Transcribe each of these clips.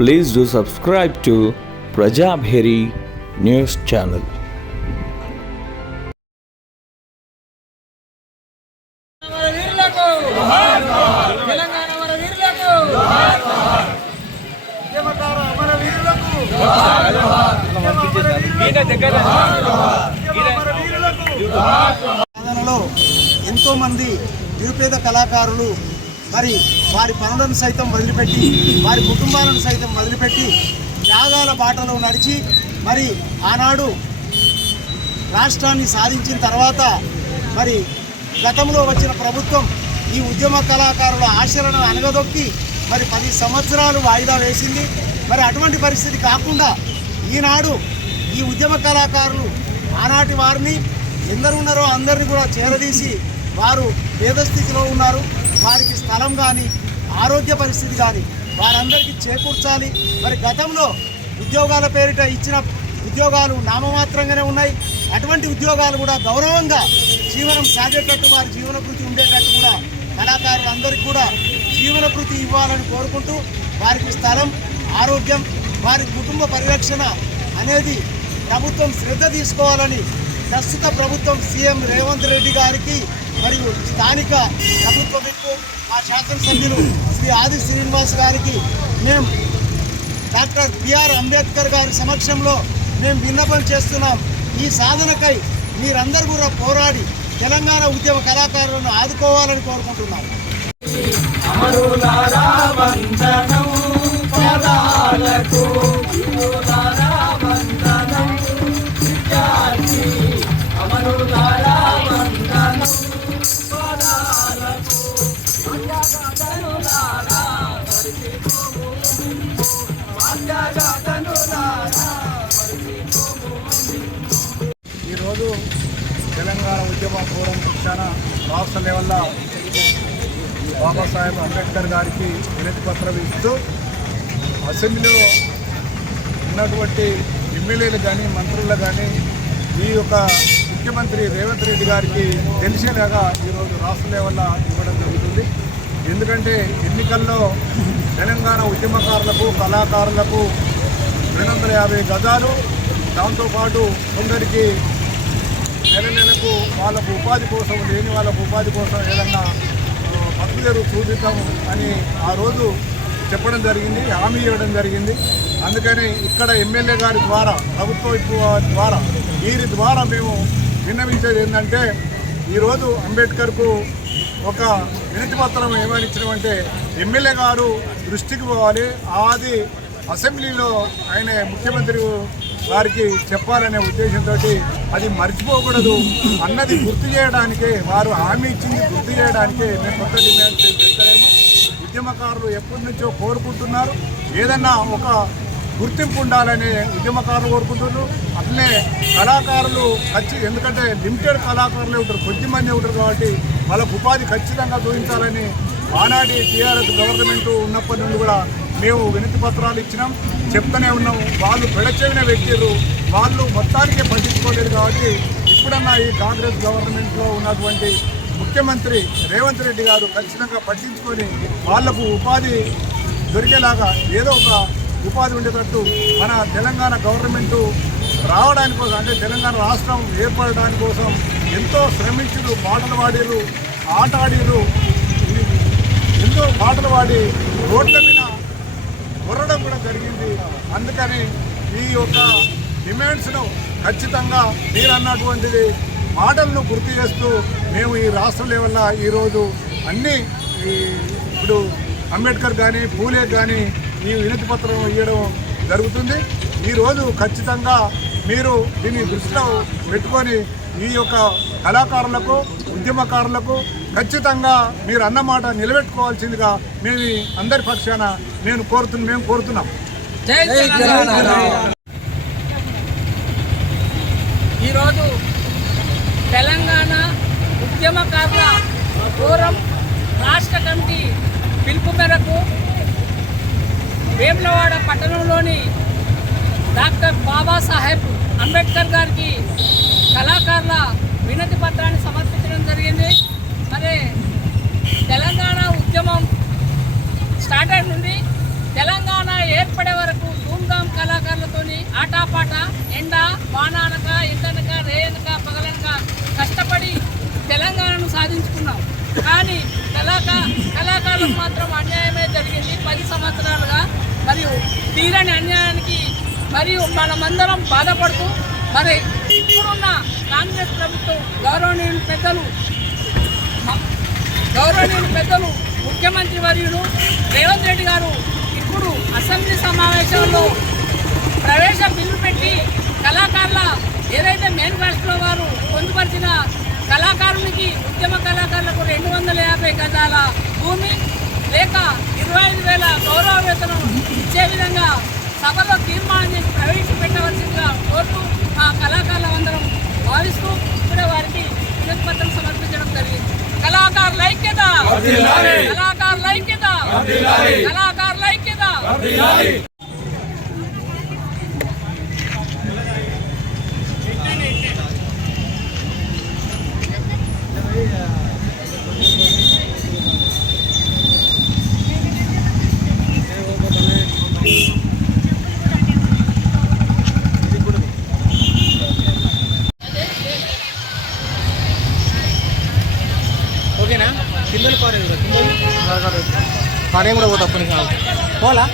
Please do subscribe to Prajabheri News Channel. ఎంతో మంది నిరుపేద కళాకారులు మరి వారి పనులను సైతం వదిలిపెట్టి వారి కుటుంబాలను సైతం వదిలిపెట్టి త్యాగాల బాటలో నడిచి మరి ఆనాడు రాష్ట్రాన్ని సాధించిన తర్వాత మరి గతంలో వచ్చిన ప్రభుత్వం ఈ ఉద్యమ కళాకారుల ఆశలను అనగదొక్కి మరి 10 సంవత్సరాలు వాయిదా వేసింది. మరి అటువంటి పరిస్థితి కాకుండా ఈనాడు ఈ ఉద్యమ కళాకారులు ఆనాటి వారిని ఎందరు ఉన్నారో అందరినీ కూడా చేరదీసి వారు పేద స్థితిలో ఉన్నారు, వారికి స్థలం కానీ ఆరోగ్య పరిస్థితి కానీ వారందరికీ చేకూర్చాలి. మరి గతంలో ఉద్యోగాల పేరిట ఇచ్చిన ఉద్యోగాలు నామమాత్రంగానే ఉన్నాయి. అటువంటి ఉద్యోగాలు కూడా గౌరవంగా జీవనం సాగేటట్టు వారి జీవనభృతి ఉండేటట్టు కూడా కళాకారులందరికీ కూడా జీవనభృతి ఇవ్వాలని కోరుకుంటూ వారికి స్థలం, ఆరోగ్యం, వారి కుటుంబ పరిరక్షణ అనేది ప్రభుత్వం శ్రద్ధ తీసుకోవాలని ప్రస్తుత ప్రభుత్వం సీఎం రేవంత్ రెడ్డి గారికి మరియు స్థానిక ప్రభుత్వ విప్పు మా శాసనసభ్యులు శ్రీ ఆది శ్రీనివాస్ గారికి మేము డాక్టర్ బిఆర్ అంబేద్కర్ గారి సమక్షంలో మేము విన్నపం చేస్తున్నాం. ఈ సాధనకై మీరందరూ కూడా పోరాడి తెలంగాణ ఉద్యమ కళాకారులను ఆదుకోవాలని కోరుకుంటున్నాం. ఈరోజు తెలంగాణ ఉద్యమ ఫోరం పక్షాన రాష్ట్ర లెవెల్లో బాబాసాహెబ్ అంబేద్కర్ గారికి వినతి పత్రం ఇస్తూ అసెంబ్లీలో ఉన్నటువంటి ఎమ్మెల్యేలు కానీ మంత్రులు కానీ ఈ యొక్క ముఖ్యమంత్రి రేవంత్ రెడ్డి గారికి తెలిసేలాగా ఈరోజు రాష్ట్ర లెవెల్లో ఇవ్వడం జరుగుతుంది. ఎందుకంటే ఎన్నికల్లో తెలంగాణ ఉద్యమకారులకు కళాకారులకు 250 గజాలు, దాంతోపాటు కొందరికి నెలకు వాళ్ళకు ఉపాధి కోసం లేని వాళ్ళకు ఉపాధి కోసం ఏదన్నా బతుకుదెరువు చూపిద్దాం అని ఆ రోజు చెప్పడం జరిగింది, హామీ ఇవ్వడం జరిగింది. అందుకని ఇక్కడ ఎమ్మెల్యే గారి ద్వారా ప్రభుత్వం ద్వారా వీరి ద్వారా మేము విన్నవించేది ఏంటంటే ఈరోజు అంబేద్కర్కు ఒక వినతి పత్రం ఏమని ఇచ్చినామంటే ఎమ్మెల్యే గారు దృష్టికి పోవాలి, అది అసెంబ్లీలో ఆయన ముఖ్యమంత్రి వారికి చెప్పాలనే ఉద్దేశంతో అది మర్చిపోకూడదు అన్నది గుర్తు చేయడానికే, వారు హామీ ఇచ్చింది గుర్తు చేయడానికే మేము కొత్త డిమాండ్స్ పెడతాము. ఉద్యమకారులు ఎప్పటి నుంచో కోరుకుంటున్నారు, ఏదన్నా ఒక గుర్తింపు ఉండాలని ఉద్యమకారులు కోరుకుంటున్నారు. అట్లనే కళాకారులు ఎందుకంటే లిమిటెడ్ కళాకారులే ఉంటారు, కొద్దిమంది ఉంటారు కాబట్టి వాళ్ళకు ఉపాధి ఖచ్చితంగా చూపించాలని ఆనాటి టీఆర్ఎస్ గవర్నమెంట్ ఉన్నప్పటి నుండి కూడా మేము వినతి పత్రాలు ఇచ్చినాం, చెప్తూనే ఉన్నాం. వాళ్ళు పెడచెవిన వ్యక్తులు, వాళ్ళు మొత్తానికే పట్టించుకోలేదు. కాబట్టి ఇప్పుడన్నా ఈ కాంగ్రెస్ గవర్నమెంట్లో ఉన్నటువంటి ముఖ్యమంత్రి రేవంత్ రెడ్డి గారు ఖచ్చితంగా పట్టించుకొని వాళ్లకు ఉపాధి దొరికేలాగా ఏదో ఒక ఉపాధి ఉండేటట్టు మన తెలంగాణ గవర్నమెంటు రావడానికి కోసం, అంటే తెలంగాణ రాష్ట్రం ఏర్పడడానికి కోసం ఎంతో శ్రమించుడు, పాటలు పాడిరు, ఆట ఆడిరు, ఎంతో పాటలు పాడి రోడ్ల మీద కొరడం కూడా జరిగింది. అందుకని ఈ యొక్క డిమాండ్స్ను ఖచ్చితంగా మీరు అన్నటువంటిది మాటలను గుర్తు చేస్తూ మేము ఈ రాష్ట్ర లెవెల్లో ఈరోజు అన్నీ ఇప్పుడు అంబేద్కర్ కానీ పూలే కానీ ఈ వినతి పత్రం ఇవ్వడం జరుగుతుంది. ఈరోజు ఖచ్చితంగా మీరు దీన్ని దృష్టిలో పెట్టుకొని ఈ యొక్క కళాకారులకు ఉద్యమకారులకు ఖచ్చితంగా మీరు అన్నమాట నిలబెట్టుకోవాల్సిందిగా మేము అందరి పక్షాన మేము కోరుతున్నాం. ఈరోజు తెలంగాణ ఉద్యమకారుల ఫోరం రాష్ట్ర కమిటీ పిలుపు మేరకు వేములవాడ పట్టణంలోని డాక్టర్ బాబాసాహెబ్ అంబేద్కర్ గారికి కళాకారుల వినతి పత్రాన్ని సమర్పించడం జరిగింది. మరి తెలంగాణ ఉద్యమం స్టార్ట్ అయిన నుండి తెలంగాణ ఏర్పడే వానానక ఎండనక రేయనక పగలనక కష్టపడి తెలంగాణను సాధించుకున్నాం. కానీ కళాకారులకు మాత్రం అన్యాయమే జరిగింది 10 సంవత్సరాలుగా. మరియు తీరని అన్యాయానికి మరియు మనమందరం బాధపడుతూ మరి ఇప్పుడున్న కాంగ్రెస్ ప్రభుత్వం గౌరవనీయులు పెద్దలు ముఖ్యమంత్రి వర్యులు రేవంత్ రెడ్డి గారు ఇప్పుడు అసెంబ్లీ సమావేశంలో ప్రవేశ బిల్లు పెట్టి కళాకారుల ఏదైతే మేనిఫెస్టోలో వారు పొందుపరిచిన కళాకారునికి ఉద్యమ కళాకారులకు 250 గజాల భూమి లేక 25,000 గౌరవ వేతనం ఇచ్చే విధంగా సభలో తీర్మానం చేసి ప్రవేశపెట్టవలసిందిగా కోరుతూ ఆ కళాకారులందరం భావిస్తూ ఇప్పుడే వారికి వినతి పత్రం సమర్పించడం జరిగింది. కళాకారుల ఐక్యత, కళాకారుల ఐక్యత, కళాకారుల ఐక్యత. ఓకేనా? కిందలు పాడే కూడా పోతా కొన్ని పోలా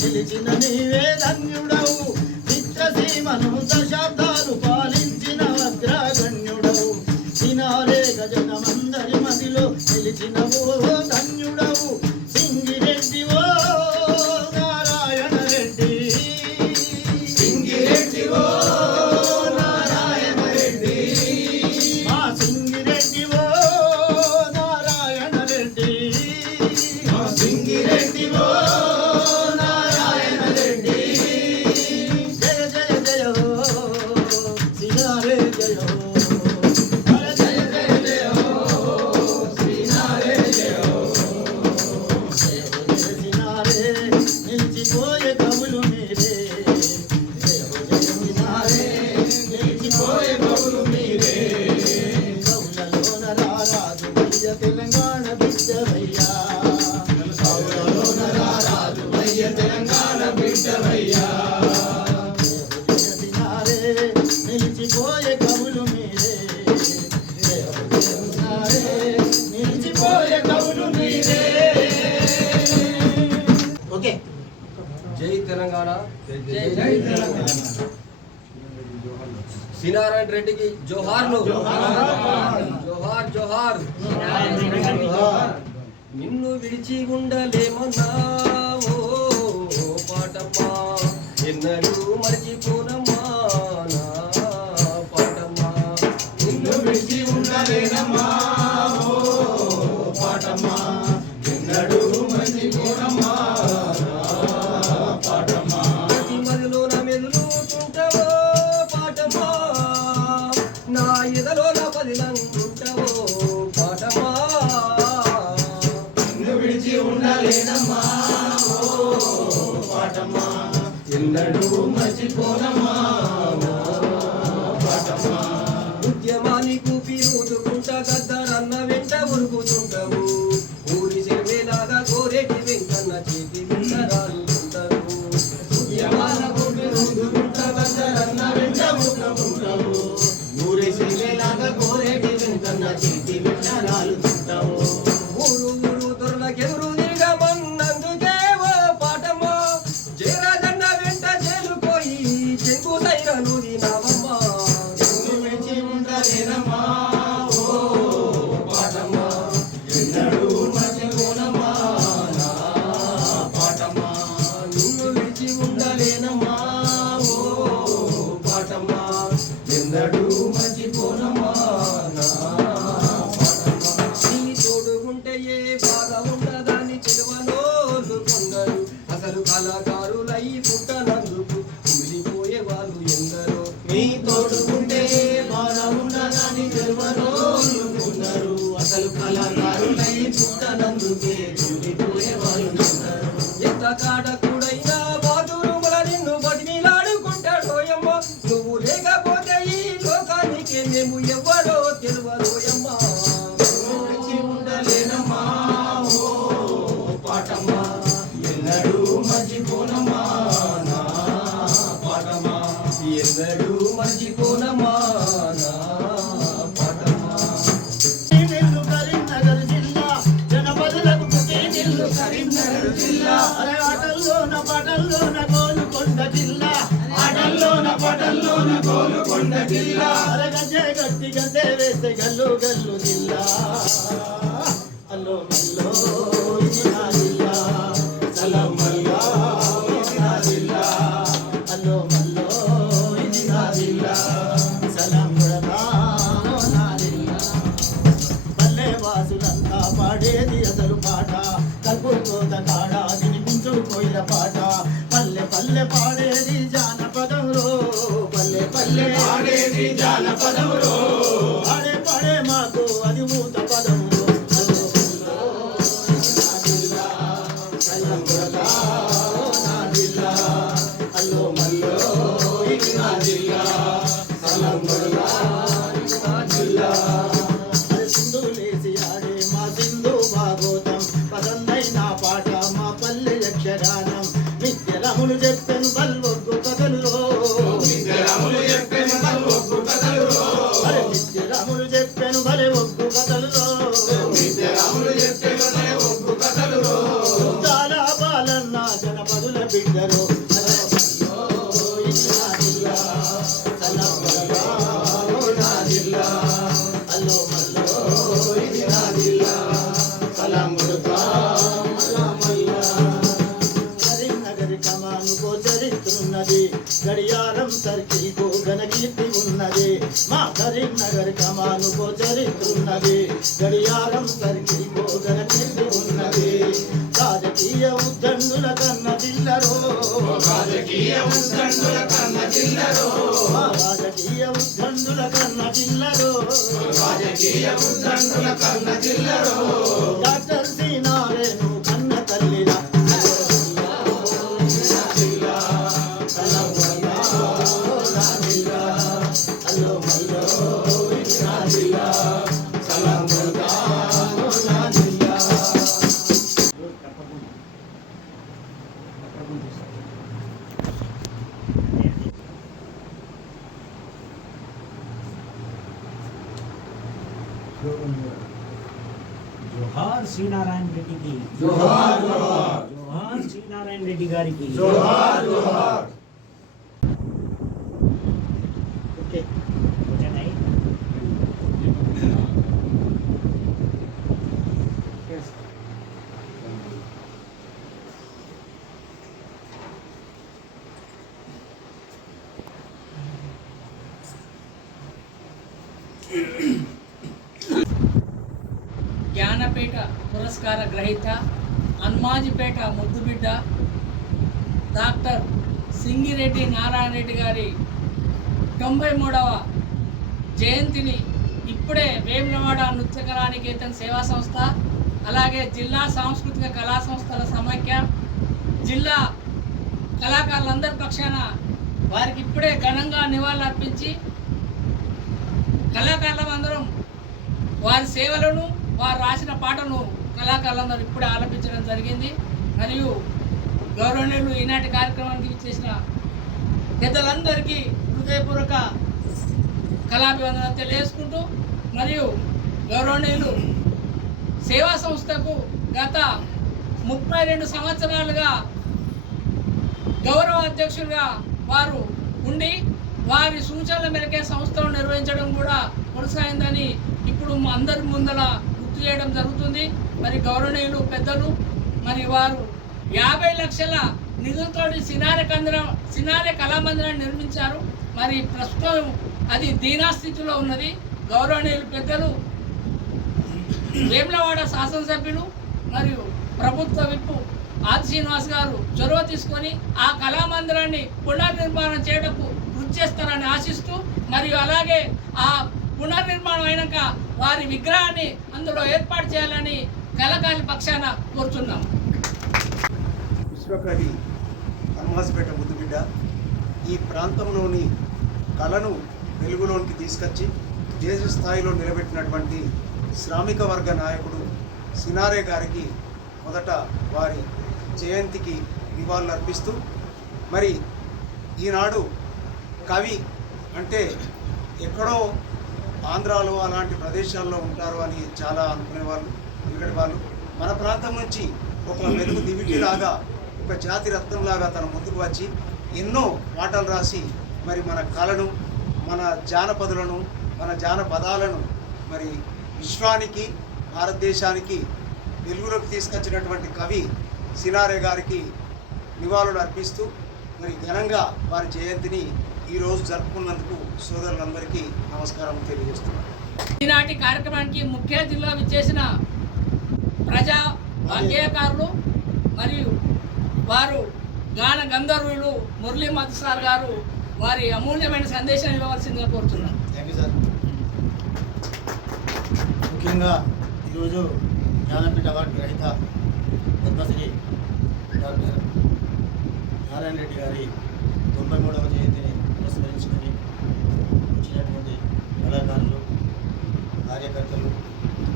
నిలిచిన నీవే ధన్యుడవు చిత్రసీమను దశాబ్దాలు పాలించిన అగ్రగణ్యుడవు సినారే గజనమందరి మదిలో నిలిచినవో ధన్యుడవు సింగిరెడ్డివో నారాయణ రెడ్డి సింగిరెడ్డివో నారాయణ రెడ్డి మా సింగి శ్రీనారాయణ రెడ్డికి జోహార్లు. జోహార్ జోహార్. నిన్ను విడిచి ఉండలేమన్నా ఓ పాటమ్మా, ఎన్నడూ మర్చిపోనమ్మా నా పాటమ్మా. నిన్ను విడిచి ఉండలేనమ్మా ఓ పాటమ్మా, ఎన్నడూ మర్చిపోనమ్మా పాటమ్మా. ప్రతి మదిలో నా మెదులుతుంటావో పాటమ్మా, నా ఎదలో నా పదిలంటుంటావో పాటమ్మా. నిన్ను విడిచి ఉండలేనమ్మా ఓ పాటమ్మా, ఎన్నడూ మర్చిపోనమ్మా పాటమ్మా. ఉద్యమాన్ని కూపిరుదుకుంటా గద్దరన్న వెంట ఉరుకుతుంటావు, ఊరి చెరువేలాగా కోరేటి వెంకన్న చేతి వింటరాలుతుంటారు. ఉద్యమాల కూపిరుదుకుంటా గద్దరన్న వెంట ఉరుకుతుంటావు, ఊరి చెరువేలాగా కోరేటి వెంకన్న చేతి వింటరాలుతుంటావు. ఊరు ఊరు దొరలకెదురు తిరగమన్నందుకే ఓ పాటమ్మా, జయరాజన్న వెంట చేరుకోయి చెంగు సైరను దినవమ్మా. నిన్ను విడిచి ఉండలేనమ్మా ఓ పాటమ్మా, ఎన్నడూ మర్చిపోనమ్మా నా పాటమ్మా. నిన్ను విడిచి ఉండలేనమ్మా ఓ పాటమ్మా, ఎన్నడూ మర్చిపోనమ్మా నా పాటమ్మా. నీ తోడుగుంటే ఏ బాధ ఉండదని చెలవనోళ్ళు కొందరు, అసలు కళాకారులై పుట్టనందుకు కుమిలిపోయే వాళ్ళు ఎందరో. నీ తోడుగుంటే బాధ ఉండదని చెలవనోళ్ళు కొందరు, అసలు కళాకారులై పుట్టనందుకే కుమిలిపోయే వాళ్ళు ఎందరో. ఎంత కాడకుడైనా బాతురుముల నిన్ను బతిమిలాడుకుంటాడోయమ్మా, నువ్వు లేకపోతే ఈ లోకానికి మేము ఎవ్వరో తెలియదోయమ్మా. విడిచి ఉండలేనమ్మా ఓ పాటమ్మా, ఎన్నడూ మర్చిపోనమ్మా నా పాటమ్మా, ఎన్నడూ మర్చిపోనమ్మా నా పాటమ్మా. పుట్టినిల్లు కరీంనగర్ జిల్లా, జనపదులకు పుట్టినిల్లు కరీంనగర్ జిల్లా. అరే ఆటల్లోన పాటల్లోన గోలుకొండ జిల్లా, ఆటల్లోన పాటల్లోన గోలుకొండ జిల్లా. అరే గజ్జె గట్టి గజ్జె వేస్తే గల్లు గల్లు జిల్లా. అల్లో మల్లో ఇది నా జిల్లా, సలం మల్లా ఇది నా జిల్లా. అల్లో మల్లో ఇది నా జిల్లా, సలం కొడతా నా జిల్లా. పల్లె వాసులంతా పాడేది అసలు పాట, కల్పుకోత కాడ వినిపించుకోయిన పాట. పల్లె పల్లె పాడేది జానపదంలో, పల్లె పల్లె పాడేది జానపదంలో. పాడే పాడే మాకు అది ఊత పదములో. అల్లో మల్లో ఇది నా జిల్లా, సలం కొడతా నా జిల్లా. సింధులేసి ఆడే మా సింధు భాగోతం, పసందైన పాట మా పల్లె యక్షగానం. నిత్యరములు చెప్పెను బల్వొగ్గు కథలులో, నిత్యరములు చెప్పెను బల్వొగ్గు కథలులో. అరే నిత్యరములు చెప్పెను బలే ఒగ్గు కథలులో, నిత్యరములు చెప్పెను బలే ఒగ్గు కథలులో. చాలా బాలన్న జనపదుల బిడ్డలు. ఇది నా జిల్లా, సలం కొడతా నా జిల్లా. అల్లో మల్లో ఇది నా జిల్లా, సలం కొడతా మల్లా మల్లా. కరీంనగర్ కమానుకో చరిత్రున్నది, గడియారం సర్కిల్కో ఘనకీర్తి ఉన్నది. మా కరీంనగర్ కమానుకో చరిత్రున్నది, గడియారం సర్కిల్కో ఘనకీర్తి ఉన్నది. రాజకీయ ఉద్దండుల కన్న జిల్లరో, రాజకీయ ఉద్దండుల కన్న జిల్లరో. రాజకీయ ఉద్దండుల కన్న జిల్లరో, రాజకీయ ఉద్దండుల కన్న జిల్లరో. డాక్టర్ సీనారేను కన్న తల్లిరా. సలం కొడతా నా జిల్లా, అల్లో మల్లో ఇది నా జిల్లా, సలం కొడతా నా జిల్లా. जोहार श्री नारायण रेड्डी की జోహార్ జోహార్. जोहार श्री नारायण रेड्डी गारी की జోహార్ జోహార్. ఓకే జ్ఞానపీఠ పురస్కార గ్రహీత, హనుమాజిపేట ముద్దుబిడ్డ డాక్టర్ సింగిరెడ్డి నారాయణ రెడ్డి గారి 93వ జయంతిని ఇప్పుడే వేములవాడ నృత్యకళానికేతన్ సేవా సంస్థ, అలాగే జిల్లా సాంస్కృతిక కళా సంస్థల సమైక్య, జిల్లా కళాకారులందరి పక్షాన వారికి ఇప్పుడే ఘనంగా నివాళులు అర్పించి కళాకారులందరం వారి సేవలను, వారు రాసిన పాటను కళాకారులందరూ ఇప్పుడే ఆలపించడం జరిగింది. మరియు గౌరవనీయులు ఈనాటి కార్యక్రమానికి చేసిన పెద్దలందరికీ హృదయపూర్వక కళాభివందనలు తెలియజేసుకుంటూ, మరియు గౌరవనీయులు సేవా సంస్థకు గత 32 సంవత్సరాలుగా గౌరవ అధ్యక్షులుగా వారు ఉండి వారి సూచనల మేరకే సంస్థను నిర్వహించడం కూడా కొనసాగిందని ఇప్పుడు అందరి ముందర గుర్తు చేయడం జరుగుతుంది. మరి గౌరవనీయులు పెద్దలు మరి వారు 50 లక్షల నిధులతోటి సినారే కళామందిరాన్ని నిర్మించారు. మరి ప్రస్తుతం అది దీనాస్థితిలో ఉన్నది. గౌరవనీయులు పెద్దలు వేములవాడ శాసనసభ్యులు మరియు ప్రభుత్వ విప్పు ఆది శ్రీనివాస్ గారు చొరవ తీసుకొని ఆ కళామందిరాన్ని పునర్నిర్మాణం చేయడానికి కృషి చేస్తారని ఆశిస్తూ, మరియు అలాగే ఆ పునర్నిర్మాణం అయినాక వారి విగ్రహాన్ని అందులో ఏర్పాటు చేయాలని కళాకారుల పక్షాన కోరుతున్నాం. విశ్వకవి హనుమాజిపేట ముద్దుబిడ్డ ఈ ప్రాంతంలోని కళను వెలుగులోనికి తీసుకొచ్చి దేశ స్థాయిలో నిలబెట్టినటువంటి శ్రామిక వర్గ నాయకుడు సినారే గారికి మొదట వారి జయంతికి నివాళులు అర్పిస్తూ, మరి ఈనాడు కవి అంటే ఎక్కడో ఆంధ్రాలో అలాంటి ప్రదేశాల్లో ఉంటారు అని చాలా అనుకునేవాళ్ళు. ఇక్కడి వాళ్ళు మన ప్రాంతం నుంచి ఒక వెలుగు దివిటిలాగా, ఒక జాతి రత్నంలాగా తన ముందుకు వచ్చి ఎన్నో పాటలు రాసి మరి మన కళను, మన జానపదులను, మన జానపదాలను మరి విశ్వానికి, భారతదేశానికి వెలుగులోకి తీసుకొచ్చినటువంటి కవి సినారే గారికి నివాళులు అర్పిస్తూ మరి ఘనంగా వారి జయంతిని ఈరోజు జరుపుకున్నందుకు సోదరులందరికీ నమస్కారం తెలియజేస్తున్నాను. ఈనాటి కార్యక్రమానికి ముఖ్య అతిథిగా విచ్చేసిన ప్రజా వాగ్గేయకారులు మరియు వారు గాన గంధర్వులు మురళీ మధు సార్ గారు వారి అమూల్యమైన సందేశం ఇవ్వవలసిందిగా కోరుతున్నాను. Thank you sir. ముఖ్యంగా ఈరోజు జ్ఞానపీఠ అవార్డు గ్రహీత పద్మశ్రీ డాక్టర్ నారాయణ రెడ్డి గారి 93వ జయంతిని పురస్కరించుకొని వచ్చినటువంటి కళాకారులు, కార్యకర్తలు,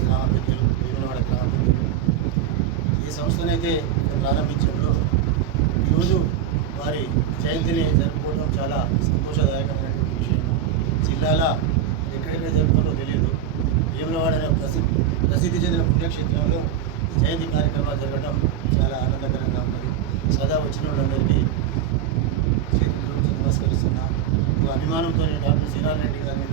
గ్రామ పెద్దలు, వేములవాడ గ్రామ పెద్దలు, ఈ సంస్థనైతే ప్రారంభించడంలో ఈరోజు వారి జయంతిని జరుపుకోవడం చాలా సంతోషదాయకమైనటువంటి విషయం. జిల్లాలో ఎక్కడెక్కడ జరుపుకోవడం తెలియదు. వేములవాడ అనే ప్రసిద్ధి చెందిన పుణ్యక్షేత్రంలో జయంతి కార్యక్రమాలు జరగడం చాలా ఆనందకరంగా ఉన్నది. సదా వచ్చిన వాళ్ళందరికీ చేతులు నమస్కరిస్తున్నా. అభిమానంతో డాక్టర్ సినారే రెడ్డి గారిని